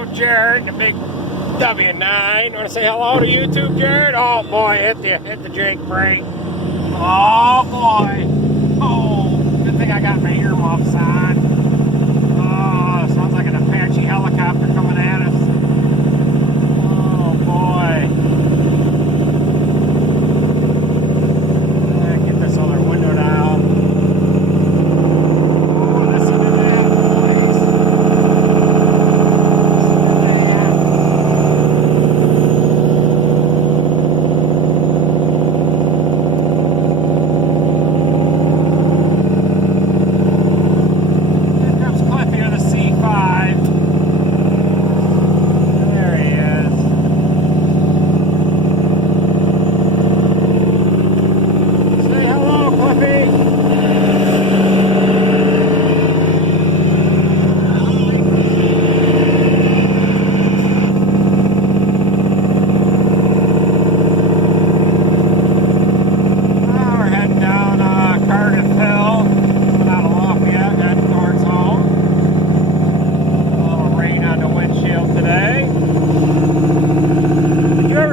with Jared, the big W9. Want to say hello to YouTube, Jared? Oh boy, hit the Jake brake. Oh boy. Oh, good thing I got my earmuffs on. Oh, sounds like an Apache helicopter coming at us. Oh boy. Get this other window down.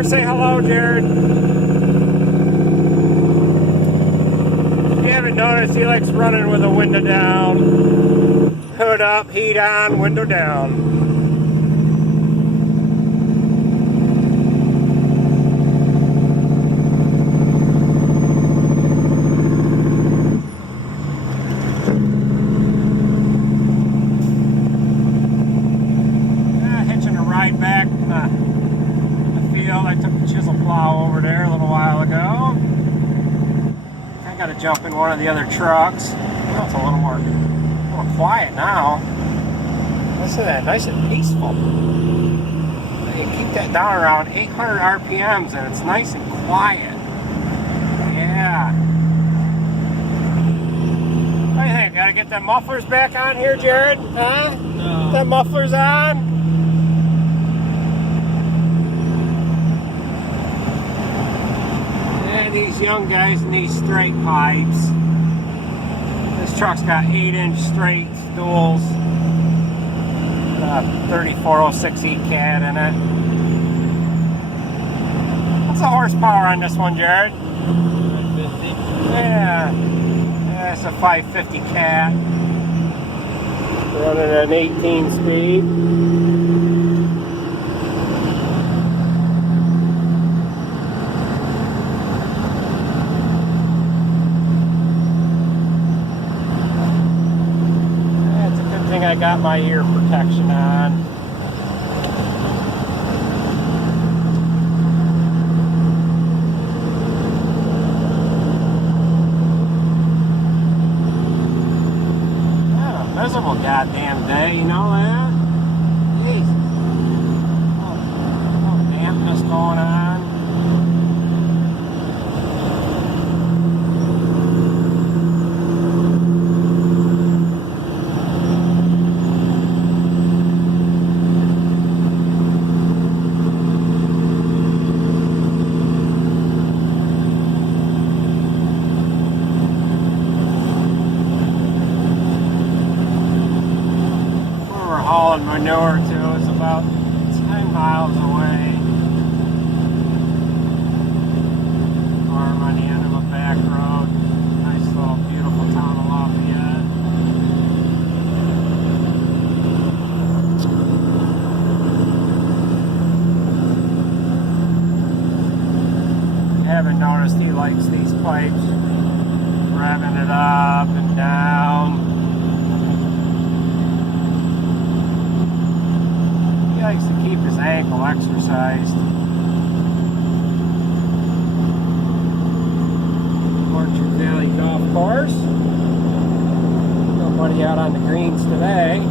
Say hello, Jared. If you haven't noticed, he likes running with the window down, hood up, heat on, window down. Hitching a ride back. I took the chisel plow over there a little while ago. I got to jump in one of the other trucks. Oh, it's a little quiet now. Listen to that, nice and peaceful. You keep that down around 800 RPMs and it's nice and quiet. Yeah. What do you think? Got to get them mufflers back on here, Jared? Huh? No. Them mufflers on? These young guys in these straight pipes. This truck's got 8-inch straight duals. 3406 ECAT in it. What's the horsepower on this one, Jared? 550. Yeah, it's a 550 cat. Running at an 18 speed. I got my ear protection on. Oh, miserable goddamn day, you know that? Jeez. Oh, dampness going on. Hauling manure to is about 10 miles away. Farm on the end of a back road. Nice little beautiful town of Lafayette. Haven't noticed he likes these pipes. Revving it up and down. He likes to keep his ankle exercised. Orchard Valley Golf Course. Nobody out on the greens today.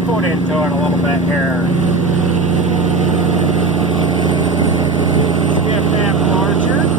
our foot into it a little bit here. Skip that orchard.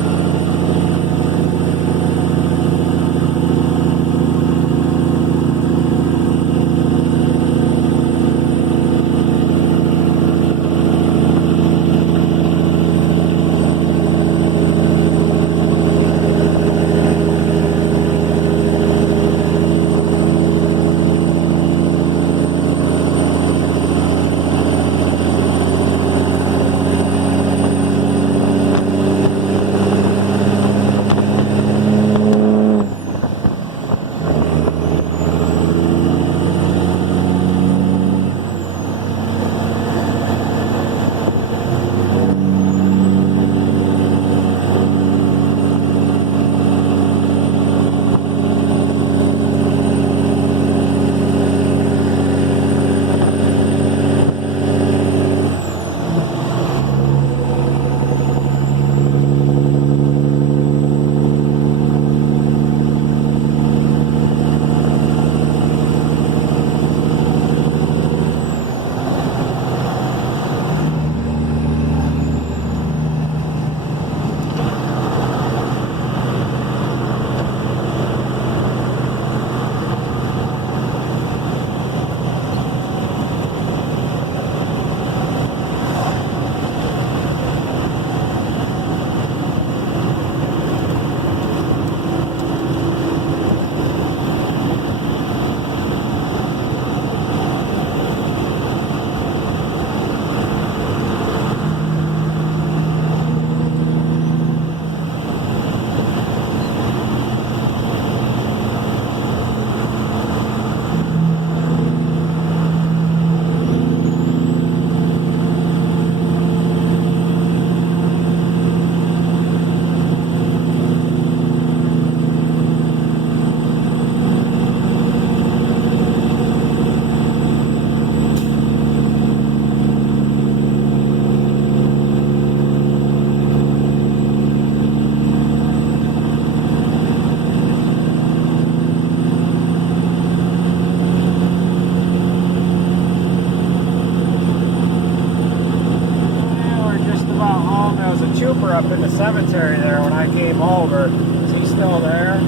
Up in the cemetery there when I came over. Is he still there?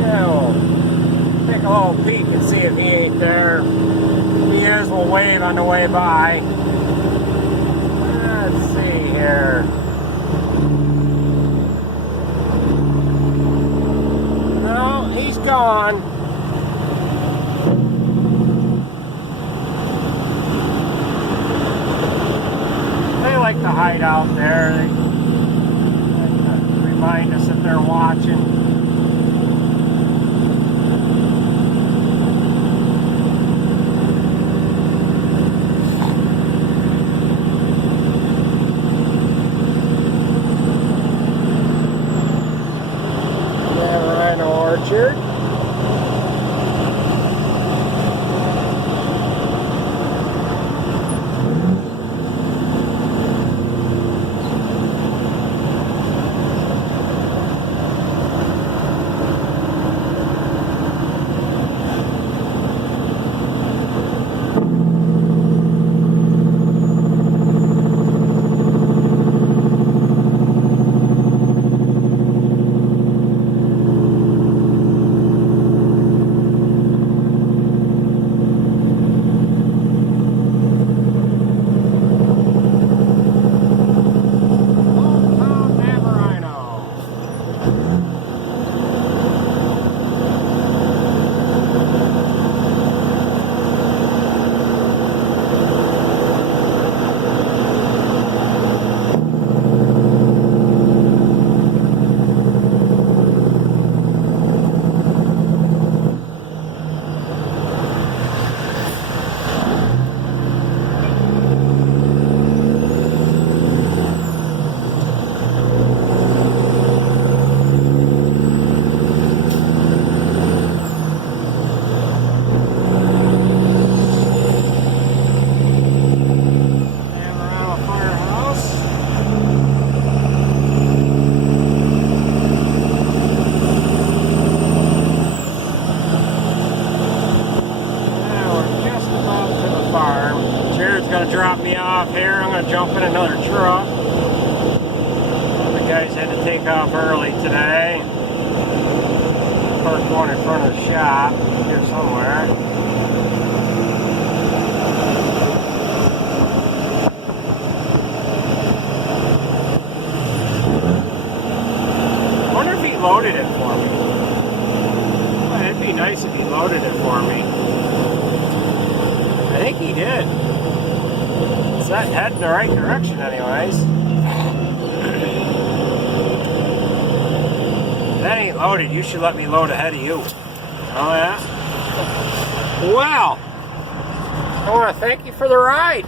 Yeah, we'll take a little peek and see if he ain't there. If he is, we'll wave on the way by. Let's see here. No, he's gone. Like to hide out there. They like to remind us that they're watching. Rhino Orchard. drop me off here. I'm going to jump in another truck. The guys had to take off early today. Parked one in front of the shop here somewhere. I wonder if he loaded it for me. Well, it'd be nice if he loaded it for me. I think he did. It's not heading in the right direction anyways. If that ain't loaded, you should let me load ahead of you. Oh yeah? Well, I want to thank you for the ride.